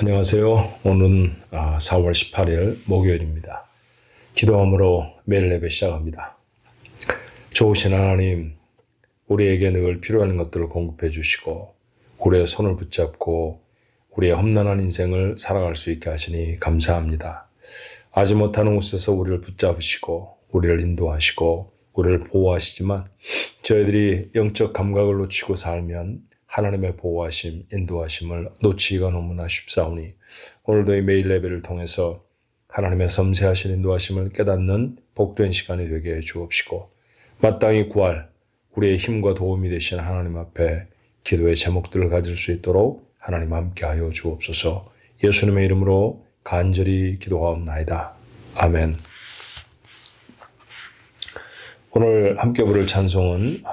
안녕하세요. 오늘은 4월 18일 목요일입니다. 기도함으로 매일 예배 시작합니다. 좋으신 하나님, 우리에게 늘 필요한 것들을 공급해 주시고 우리의 손을 붙잡고 우리의 험난한 인생을 살아갈 수 있게 하시니 감사합니다. 아지 못하는 곳에서 우리를 붙잡으시고 우리를 인도하시고 우리를 보호하시지만 저희들이 영적 감각을 놓치고 살면 하나님의 보호하심, 인도하심을 놓치기가 너무나 쉽사오니 오늘도 이 매일 예배를 통해서 하나님의 섬세하신 인도하심을 깨닫는 복된 시간이 되게 해 주옵시고 마땅히 구할 우리의 힘과 도움이 되신 하나님 앞에 기도의 제목들을 가질 수 있도록 하나님 함께 하여 주옵소서. 예수님의 이름으로 간절히 기도하옵나이다. 아멘. 오늘 함께 부를 찬송은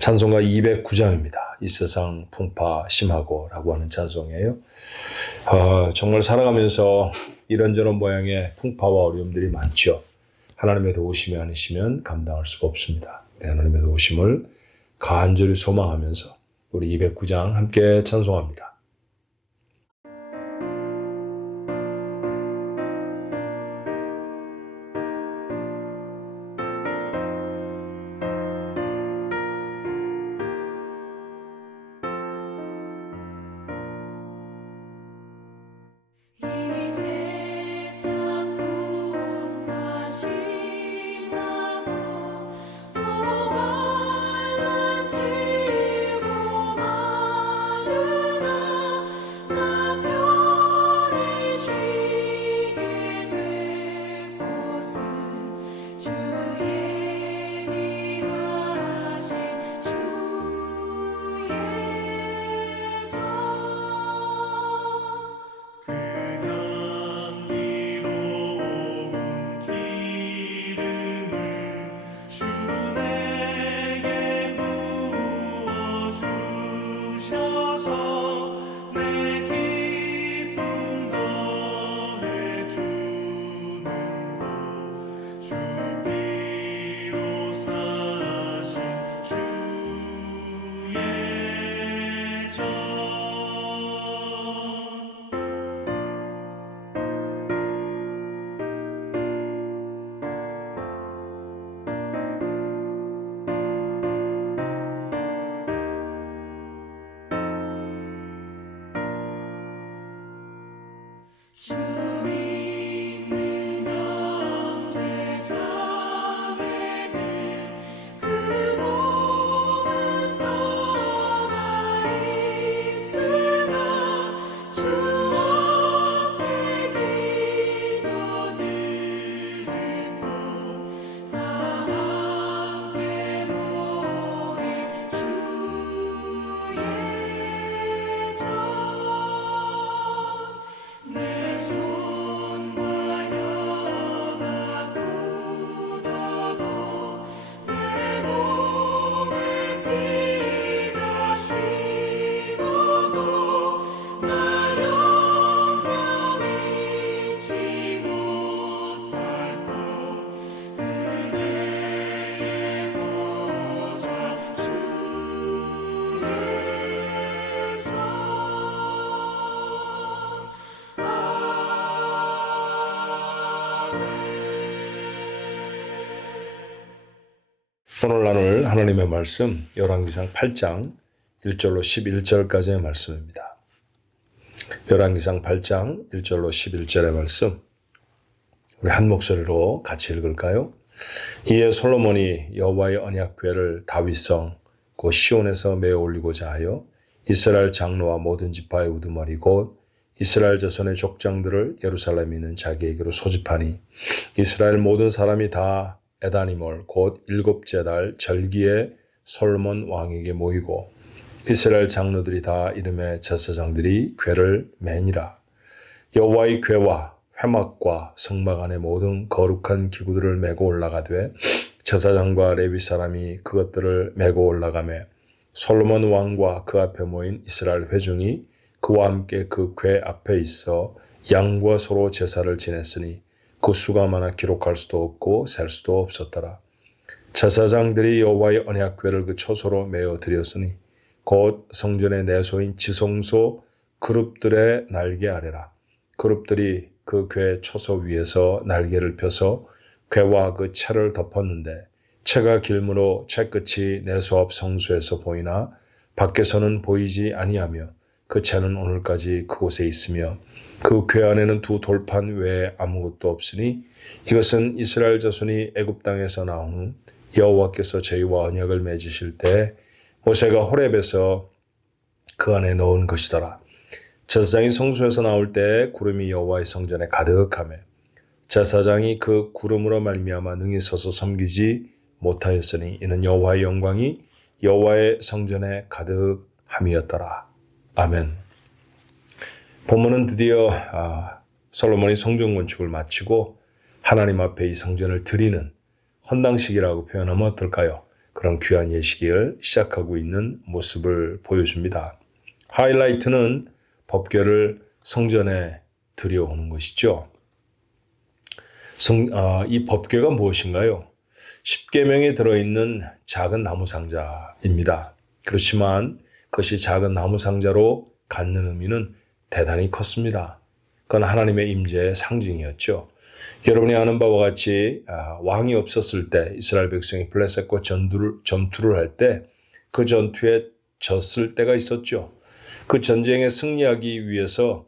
찬송가 209장입니다. 이 세상 풍파 심하고 라고 하는 찬송이에요. 정말 살아가면서 이런저런 모양의 풍파와 어려움들이 많죠. 하나님의 도우심이 아니시면 감당할 수가 없습니다. 하나님의 도우심을 간절히 소망하면서 우리 209장 함께 찬송합니다. 오늘 나눌 하나님의 말씀 열왕기상 8장 1절로 11절까지의 말씀입니다. 열왕기상 8장 1절로 11절의 말씀 우리 한 목소리로 같이 읽을까요? 이에 솔로몬이 여호와의 언약궤를 다윗성 곧 시온에서 메어 올리고자 하여 이스라엘 장로와 모든 지파의 우두머리 곧 이스라엘 자손의 족장들을 예루살렘에 있는 자기에게로 소집하니 이스라엘 모든 사람이 다 에다니몰 곧 일곱째 달 절기에 솔로몬 왕에게 모이고 이스라엘 장로들이 다 이름의 제사장들이 궤를 매니라. 여호와의 궤와 회막과 성막 안에 모든 거룩한 기구들을 메고 올라가되 제사장과 레위 사람이 그것들을 메고 올라가매 솔로몬 왕과 그 앞에 모인 이스라엘 회중이 그와 함께 그 궤 앞에 있어 양과 소로 제사를 지냈으니 그 수가 많아 기록할 수도 없고 셀 수도 없었더라. 제사장들이 여호와의 언약궤를 그 초소로 메어 드렸으니 곧 성전의 내소인 지성소 그룹들의 날개 아래라. 그룹들이 그 궤 초소 위에서 날개를 펴서 궤와 그 채를 덮었는데 채가 길므로 채 끝이 내수 앞 성소에서 보이나 밖에서는 보이지 아니하며 그 채는 오늘까지 그곳에 있으며 그 궤 안에는 두 돌판 외에 아무것도 없으니 이것은 이스라엘 자손이 애굽 땅에서 나온 후 여호와께서 저희와 언약을 맺으실 때 모세가 호렙에서 그 안에 넣은 것이더라. 제사장이 성소에서 나올 때 구름이 여호와의 성전에 가득하며 제사장이 그 구름으로 말미암아 능히 서서 섬기지 못하였으니 이는 여호와의 영광이 여호와의 성전에 가득함이었더라. 아멘. 본문은 드디어 솔로몬이 성전 건축을 마치고 하나님 앞에 이 성전을 드리는 헌당식이라고 표현하면 어떨까요? 그런 귀한 예식을 시작하고 있는 모습을 보여줍니다. 하이라이트는 법궤를 성전에 들여오는 것이죠. 이 법궤가 무엇인가요? 십계명에 들어있는 작은 나무 상자입니다. 그렇지만 그것이 작은 나무 상자로 갖는 의미는 대단히 컸습니다. 그건 하나님의 임재의 상징이었죠. 여러분이 아는 바와 같이 왕이 없었을 때 이스라엘 백성이 블레셋과 전투를 할 때 그 전투에 졌을 때가 있었죠. 그 전쟁에 승리하기 위해서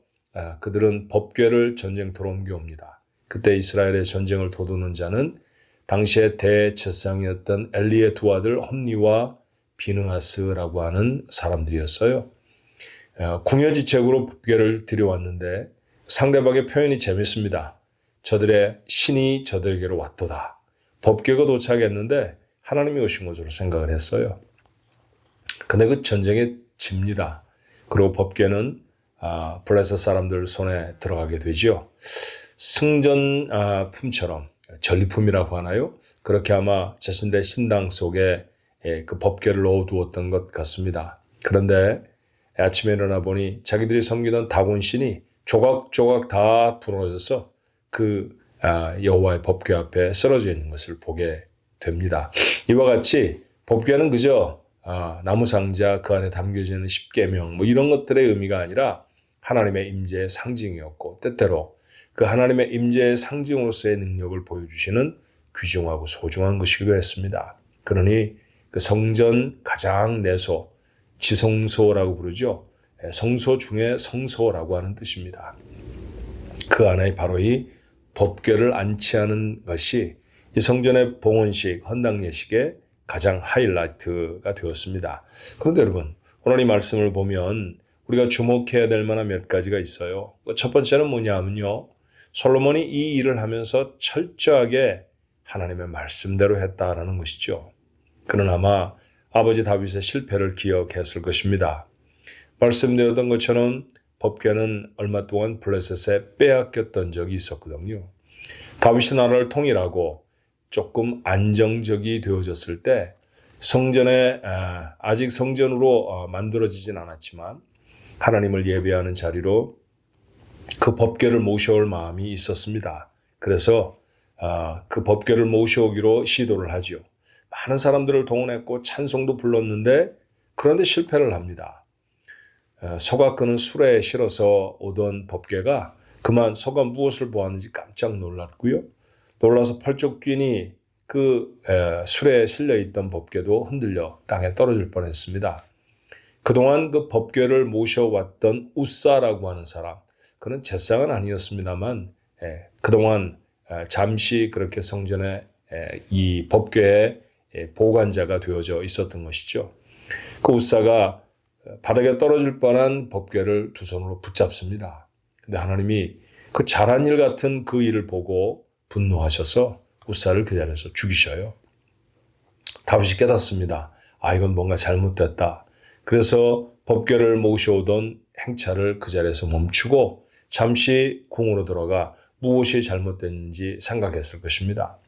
그들은 법궤를 전쟁터로 옮겨옵니다. 그때 이스라엘의 전쟁을 도두는 자는 당시의 대제사장이었던 엘리의 두 아들 홈니와 비느하스라고 하는 사람들이었어요. 궁여지책으로 법궤를 들여왔는데 상대방의 표현이 재밌습니다. 저들의 신이 저들에게로 왔도다. 법궤가 도착했는데 하나님이 오신 것으로 생각을 했어요. 근데 그 전쟁에 집니다. 그리고 법궤는 블레셋 사람들 손에 들어가게 되죠. 승전품처럼 전리품이라고 하나요? 그렇게 아마 자신들의 신당 속에 그 법궤를 넣어두었던 것 같습니다. 그런데 아침에 일어나 보니 자기들이 섬기던 다곤신이 조각조각 다 부러져서 그 여호와의 법궤 앞에 쓰러져 있는 것을 보게 됩니다. 이와 같이 법궤는 그저 나무 상자 그 안에 담겨져 있는 십계명 이런 것들의 의미가 아니라 하나님의 임재의 상징이었고 때때로 그 하나님의 임재의 상징으로서의 능력을 보여주시는 귀중하고 소중한 것이기도 했습니다. 그러니 그 성전 가장 내소, 지성소라고 부르죠. 성소 중에 성소라고 하는 뜻입니다. 그 안에 바로 이 법궤를 안치하는 것이 이 성전의 봉헌식, 헌당예식의 가장 하이라이트가 되었습니다. 그런데 여러분, 오늘 이 말씀을 보면 우리가 주목해야 될 만한 몇 가지가 있어요. 첫 번째는 뭐냐면요. 솔로몬이 이 일을 하면서 철저하게 하나님의 말씀대로 했다라는 것이죠. 그는 아마 아버지 다윗의 실패를 기억했을 것입니다. 말씀드렸던 것처럼 법궤는 얼마 동안 블레셋에 빼앗겼던 적이 있었거든요. 다윗이 나라를 통일하고 조금 안정적이 되어졌을 때 성전에 아직 성전으로 만들어지진 않았지만 하나님을 예배하는 자리로 그 법궤를 모셔올 마음이 있었습니다. 그래서 그 법궤를 모셔오기로 시도를 하죠. 많은 사람들을 동원했고 찬송도 불렀는데 그런데 실패를 합니다. 소가 끄는 수레에 실어서 오던 법궤가 그만 소가 무엇을 보았는지 깜짝 놀랐고요. 놀라서 펄쩍 뛰니 그 수레에 실려있던 법궤도 흔들려 땅에 떨어질 뻔했습니다. 그동안 그 법궤를 모셔왔던 우사라고 하는 사람, 그는 제사장은 아니었습니다만 그동안 잠시 그렇게 성전에 이 법궤의 보관자가 되어져 있었던 것이죠. 그 우사가 바닥에 떨어질 뻔한 법궤를 두 손으로 붙잡습니다. 근데 하나님이 그 잘한 일 같은 그 일을 보고 분노하셔서 우사를 그 자리에서 죽이셔요. 다윗이 깨닫습니다. 이건 뭔가 잘못됐다. 그래서 법궤를 모셔오던 행차를 그 자리에서 멈추고 잠시 궁으로 들어가 무엇이 잘못됐는지 생각했을 것입니다.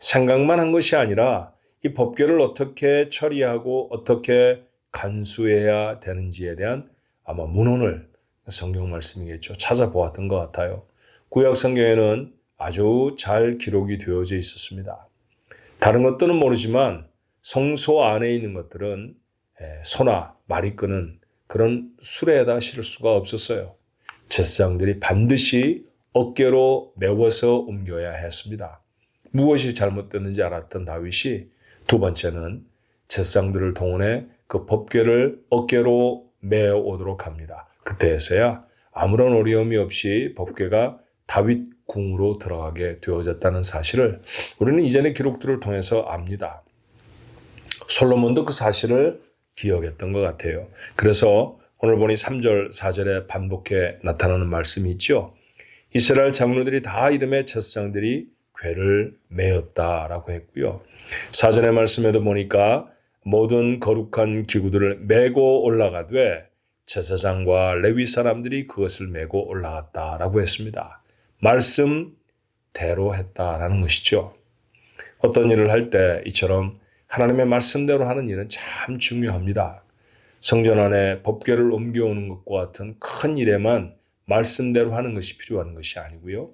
생각만 한 것이 아니라 이 법궤를 어떻게 처리하고 어떻게 간수해야 되는지에 대한 아마 문헌을 성경 말씀이겠죠. 찾아보았던 것 같아요. 구약 성경에는 아주 잘 기록이 되어져 있었습니다. 다른 것들은 모르지만 성소 안에 있는 것들은 소나 말이 끄는 그런 수레에다 실을 수가 없었어요. 제사장들이 반드시 어깨로 메워서 옮겨야 했습니다. 무엇이 잘못됐는지 알았던 다윗이 두 번째는 제사장들을 동원해 그 법궤를 어깨로 메어 오도록 합니다. 그때에서야 아무런 어려움이 없이 법궤가 다윗 궁으로 들어가게 되어졌다는 사실을 우리는 이전의 기록들을 통해서 압니다. 솔로몬도 그 사실을 기억했던 것 같아요. 그래서 오늘 보니 3절, 4절에 반복해 나타나는 말씀이 있죠. 이스라엘 장로들이 다 이름에 제사장들이 궤를 메었다라고 했고요. 4절의 말씀에도 보니까 모든 거룩한 기구들을 메고 올라가되 제사장과 레위 사람들이 그것을 메고 올라갔다라고 했습니다. 말씀대로 했다라는 것이죠. 어떤 일을 할 때 이처럼 하나님의 말씀대로 하는 일은 참 중요합니다. 성전 안에 법궤를 옮겨오는 것과 같은 큰 일에만 말씀대로 하는 것이 필요한 것이 아니고요.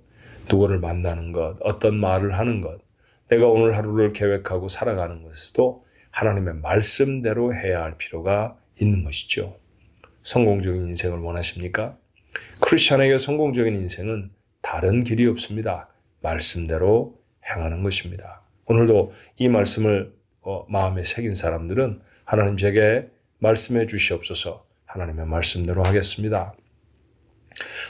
누구를 만나는 것, 어떤 말을 하는 것, 내가 오늘 하루를 계획하고 살아가는 것도 하나님의 말씀대로 해야 할 필요가 있는 것이죠. 성공적인 인생을 원하십니까? 크리스찬에게 성공적인 인생은 다른 길이 없습니다. 말씀대로 행하는 것입니다. 오늘도 이 말씀을 마음에 새긴 사람들은 하나님 제게 말씀해 주시옵소서. 하나님의 말씀대로 하겠습니다.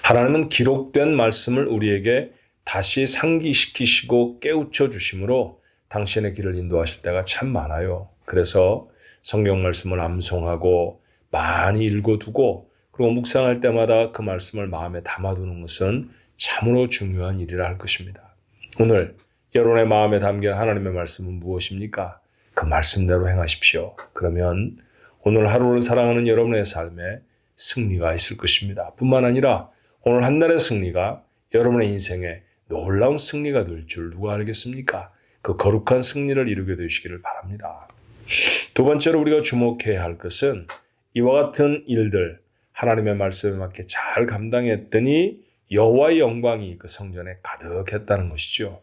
하나님은 기록된 말씀을 우리에게 다시 상기시키시고 깨우쳐 주심으로 당신의 길을 인도하실 때가 참 많아요. 그래서 성경 말씀을 암송하고 많이 읽어두고 그리고 묵상할 때마다 그 말씀을 마음에 담아두는 것은 참으로 중요한 일이라 할 것입니다. 오늘 여러분의 마음에 담긴 하나님의 말씀은 무엇입니까? 그 말씀대로 행하십시오. 그러면 오늘 하루를 살아가는 여러분의 삶에 승리가 있을 것입니다. 뿐만 아니라 오늘 한 날의 승리가 여러분의 인생에 놀라운 승리가 될 줄 누가 알겠습니까? 그 거룩한 승리를 이루게 되시기를 바랍니다. 두 번째로 우리가 주목해야 할 것은 이와 같은 일들 하나님의 말씀에 맞게 잘 감당했더니 여호와의 영광이 그 성전에 가득했다는 것이죠.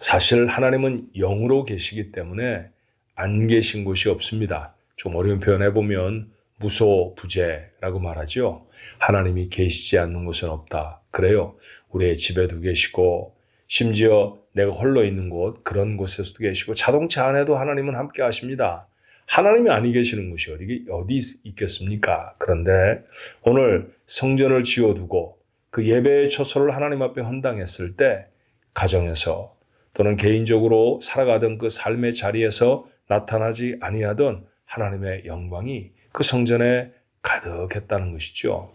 사실 하나님은 영으로 계시기 때문에 안 계신 곳이 없습니다. 좀 어려운 표현 해보면 무소부재라고 말하죠. 하나님이 계시지 않는 곳은 없다. 그래요. 우리의 집에도 계시고 심지어 내가 홀로 있는 곳 그런 곳에서도 계시고 자동차 안에도 하나님은 함께 하십니다. 하나님이 아니 계시는 곳이 어디 있겠습니까? 그런데 오늘 성전을 지어두고 그 예배의 초소를 하나님 앞에 헌당했을 때 가정에서 또는 개인적으로 살아가던 그 삶의 자리에서 나타나지 아니하던 하나님의 영광이 그 성전에 가득했다는 것이죠.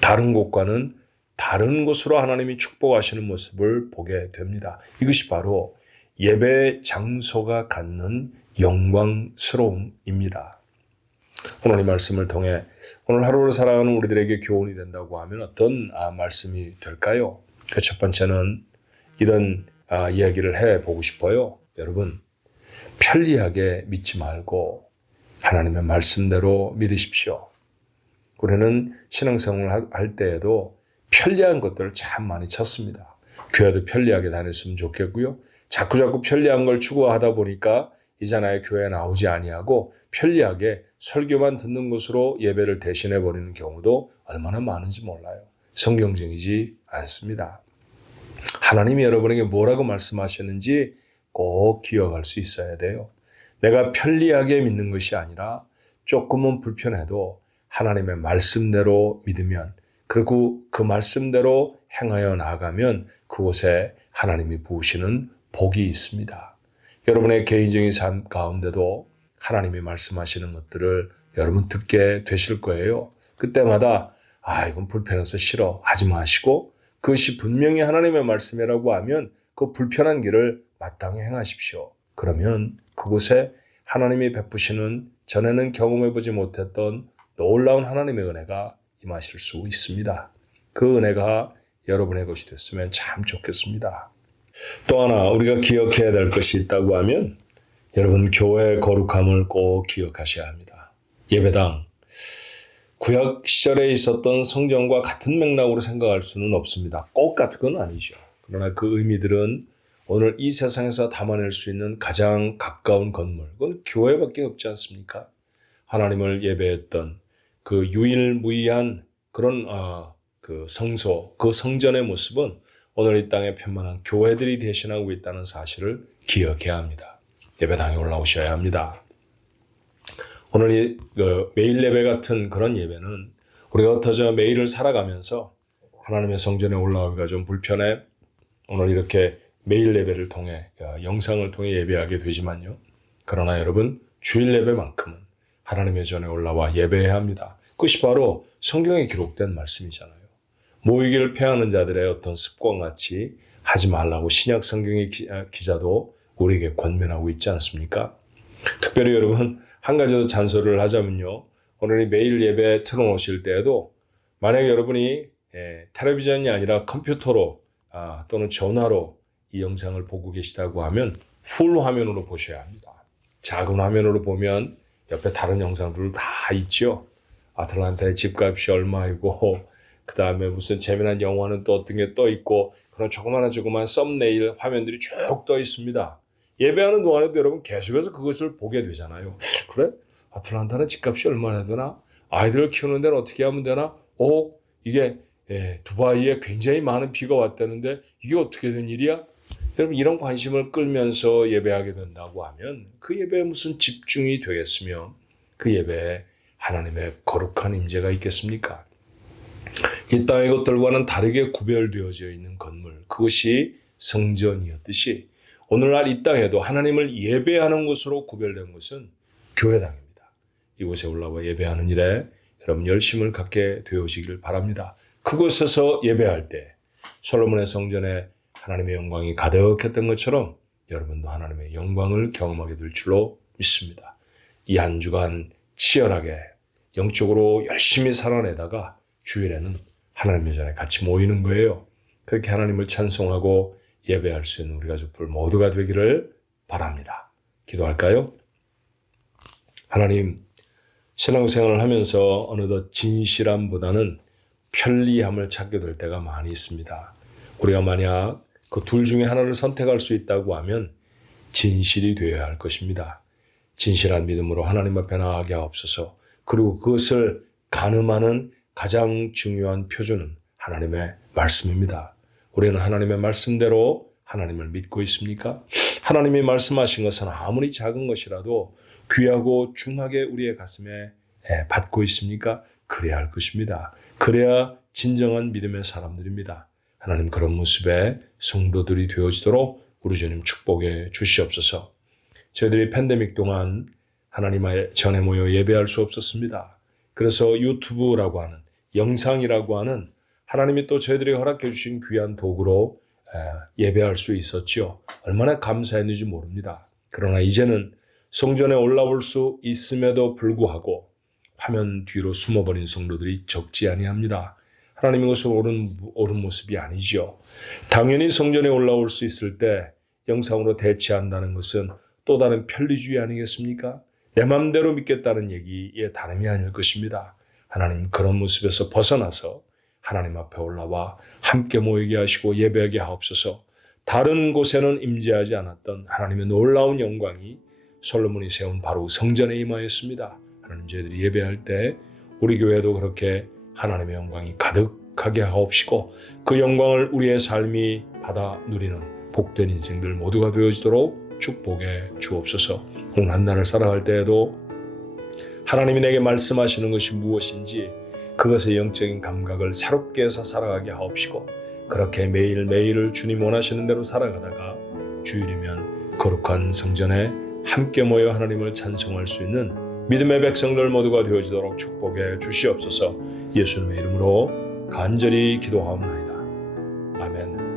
다른 곳과는 다른 곳으로 하나님이 축복하시는 모습을 보게 됩니다. 이것이 바로 예배 장소가 갖는 영광스러움입니다. 오늘 이 말씀을 통해 오늘 하루를 살아가는 우리들에게 교훈이 된다고 하면 어떤 말씀이 될까요? 그 첫 번째는 이런 이야기를 해보고 싶어요. 여러분, 편리하게 믿지 말고 하나님의 말씀대로 믿으십시오. 우리는 신앙생활을 할 때에도 편리한 것들을 참 많이 찾습니다. 교회도 편리하게 다녔으면 좋겠고요. 자꾸 편리한 걸 추구하다 보니까 이제나야 교회에 나오지 아니하고 편리하게 설교만 듣는 것으로 예배를 대신해 버리는 경우도 얼마나 많은지 몰라요. 성경적이지 않습니다. 하나님이 여러분에게 뭐라고 말씀하셨는지 꼭 기억할 수 있어야 돼요. 내가 편리하게 믿는 것이 아니라 조금은 불편해도 하나님의 말씀대로 믿으면 그리고 그 말씀대로 행하여 나아가면 그곳에 하나님이 부으시는 복이 있습니다. 여러분의 개인적인 삶 가운데도 하나님이 말씀하시는 것들을 여러분 듣게 되실 거예요. 그때마다 이건 불편해서 싫어 하지 마시고 그것이 분명히 하나님의 말씀이라고 하면 그 불편한 길을 마땅히 행하십시오. 그러면 그곳에 하나님이 베푸시는 전에는 경험해보지 못했던 놀라운 하나님의 은혜가 임하실 수 있습니다. 그 은혜가 여러분의 것이 됐으면 참 좋겠습니다. 또 하나 우리가 기억해야 될 것이 있다고 하면 여러분 교회의 거룩함을 꼭 기억하셔야 합니다. 예배당, 구약 시절에 있었던 성전과 같은 맥락으로 생각할 수는 없습니다. 꼭 같은 건 아니죠. 그러나 그 의미들은 오늘 이 세상에서 담아낼 수 있는 가장 가까운 건물, 그건 교회밖에 없지 않습니까? 하나님을 예배했던 그 유일무이한 그런 그 성소, 그 성전의 모습은 오늘 이 땅에 편만한 교회들이 대신하고 있다는 사실을 기억해야 합니다. 예배당에 올라오셔야 합니다. 오늘 이 매일 예배 같은 그런 예배는 우리가 흩어져 매일을 살아가면서 하나님의 성전에 올라오기가 좀 불편해. 오늘 이렇게 매일 예배를 통해 영상을 통해 예배하게 되지만요. 그러나 여러분 주일 예배만큼은 하나님의 전에 올라와 예배해야 합니다. 그것이 바로 성경에 기록된 말씀이잖아요. 모이기를 패하는 자들의 어떤 습관같이 하지 말라고 신약 성경의 기자도 우리에게 권면하고 있지 않습니까? 특별히 여러분 한 가지 더 잔소리를 하자면요. 오늘 매일 예배 틀어놓으실 때에도 만약 여러분이 텔레비전이 아니라 컴퓨터로 또는 전화로 이 영상을 보고 계시다고 하면 풀 화면으로 보셔야 합니다. 작은 화면으로 보면 옆에 다른 영상들 다 있죠. 아틀란타의 집값이 얼마이고 그 다음에 무슨 재미난 영화는 또 어떤 게 떠 있고 그런 조그마한 썸네일 화면들이 쭉 떠 있습니다. 예배하는 동안에도 여러분 계속해서 그것을 보게 되잖아요. 그래? 아틀란타는 집값이 얼마나 되나? 아이들을 키우는 데는 어떻게 하면 되나? 이게 두바이에 굉장히 많은 비가 왔다는데 이게 어떻게 된 일이야? 여러분 이런 관심을 끌면서 예배하게 된다고 하면 그 예배에 무슨 집중이 되겠으며 그 예배에 하나님의 거룩한 임재가 있겠습니까? 이 땅의 것들과는 다르게 구별되어져 있는 건물, 그것이 성전이었듯이 오늘날 이 땅에도 하나님을 예배하는 곳으로 구별된 것은 교회당입니다. 이곳에 올라와 예배하는 일에 여러분 열심을 갖게 되어지길 바랍니다. 그곳에서 예배할 때 솔로몬의 성전에 하나님의 영광이 가득했던 것처럼 여러분도 하나님의 영광을 경험하게 될 줄로 믿습니다. 이 한 주간 치열하게 영적으로 열심히 살아내다가 주일에는 하나님의 전에 같이 모이는 거예요. 그렇게 하나님을 찬송하고 예배할 수 있는 우리 가족들 모두가 되기를 바랍니다. 기도할까요? 하나님, 신앙생활을 하면서 어느덧 진실함보다는 편리함을 찾게 될 때가 많이 있습니다. 우리가 만약 그 둘 중에 하나를 선택할 수 있다고 하면 진실이 되어야 할 것입니다. 진실한 믿음으로 하나님 앞에 나아가게 하옵소서. 그리고 그것을 가늠하는 가장 중요한 표준은 하나님의 말씀입니다. 우리는 하나님의 말씀대로 하나님을 믿고 있습니까? 하나님이 말씀하신 것은 아무리 작은 것이라도 귀하고 중하게 우리의 가슴에 받고 있습니까? 그래야 할 것입니다. 그래야 진정한 믿음의 사람들입니다. 하나님 그런 모습의 성도들이 되어지도록 우리 주님 축복해 주시옵소서. 저희들이 팬데믹 동안 하나님의 전에 모여 예배할 수 없었습니다. 그래서 유튜브라고 하는 영상이라고 하는 하나님이 또 저희들이 허락해 주신 귀한 도구로 예배할 수 있었지요. 얼마나 감사했는지 모릅니다. 그러나 이제는 성전에 올라올 수 있음에도 불구하고 화면 뒤로 숨어버린 성도들이 적지 아니합니다. 하나님 이것은 옳은 모습이 아니지요. 당연히 성전에 올라올 수 있을 때 영상으로 대체한다는 것은 또 다른 편리주의 아니겠습니까? 내 맘대로 믿겠다는 얘기에 다름이 아닐 것입니다. 하나님 그런 모습에서 벗어나서 하나님 앞에 올라와 함께 모이게 하시고 예배하게 하옵소서. 다른 곳에는 임재하지 않았던 하나님의 놀라운 영광이 솔로몬이 세운 바로 성전에 임하였습니다. 하나님 저희들이 예배할 때 우리 교회도 그렇게 하나님의 영광이 가득하게 하옵시고 그 영광을 우리의 삶이 받아 누리는 복된 인생들 모두가 되어지도록 축복해 주옵소서. 오늘 한 날을 살아갈 때에도 하나님이 내게 말씀하시는 것이 무엇인지 그것의 영적인 감각을 새롭게 해서 살아가게 하옵시고 그렇게 매일매일을 주님 원하시는 대로 살아가다가 주일이면 거룩한 성전에 함께 모여 하나님을 찬송할 수 있는 믿음의 백성들 모두가 되어지도록 축복해 주시옵소서. 예수님의 이름으로 간절히 기도하옵나이다. 아멘.